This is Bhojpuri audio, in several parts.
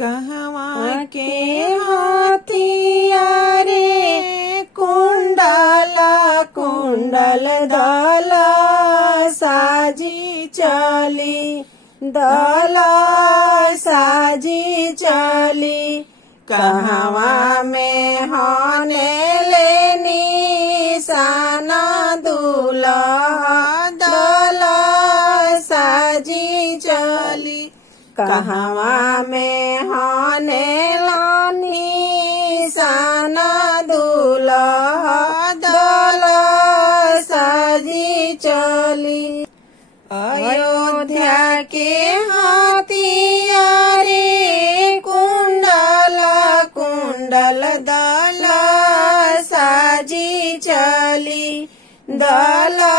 कहवा के हाथिया रे कुंडला कुंडल दला साजी चली दला साजी चली कहवा में होने लेनी साना दूल्हा दला साजी चली कहवा में होने लानी साना दूल्हा दला साजी चली अयोध्या के हाथिया रे कुंडला कुंडल दला साजी चली दला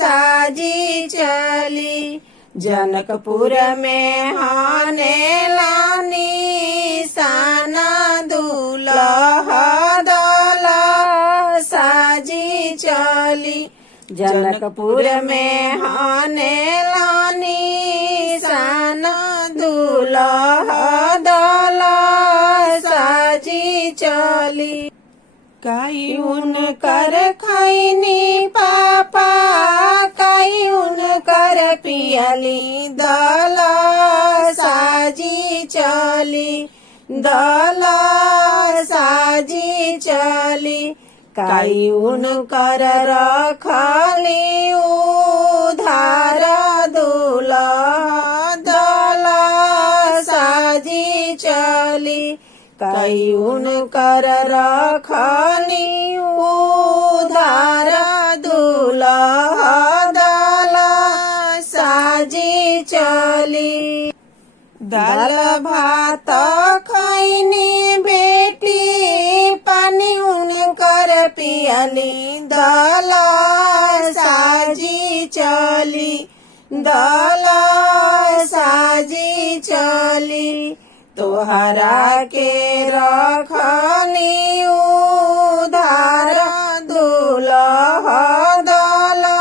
साजी चली जनकपुर में होने लानी साना दूल्हा दला साजी चली जनकपुर में होने लानी साना दूल्हा दला साजी चली काई उनकर खैनी पापा काई उनकर पियली दला साजी चली दला साजी चली काई उनकर रखली उधार दूल्हा दला साजी चली काई उनकर रखली उधार दूल्हा दला साजी चली दाल भात खैनी बेटी पानी उनकर पियली दला साजी चली दला साजी चली तोहरा के रखली उधार दूल्हा दला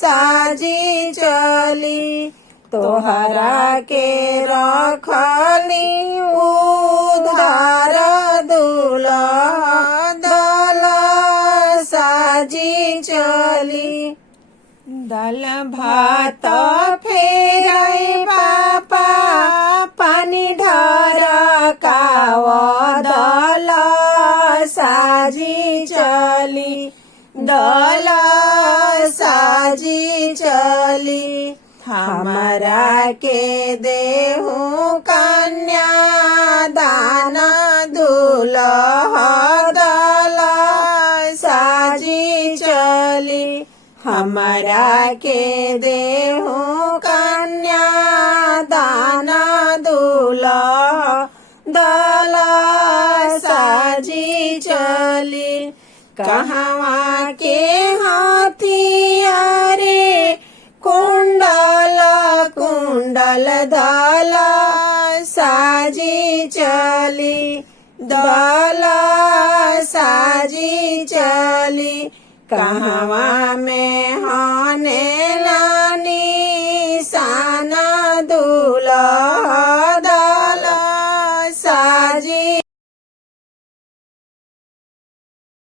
साजी चली तोहरा के रखली उधार दूल्हा दला साजी चली दाल भात फेराई पापा पानी ढरकाव दला साजी चली दला साजी चली हमरा के देहु कन्या दान दूल्हा दला साजी चली हमरा के देहु कन्या दान दूल्हा दला साजी चली कहवा के हाथिया रे कुंडल कुंडल दला साजी चली दला साजी चली कहवा में होने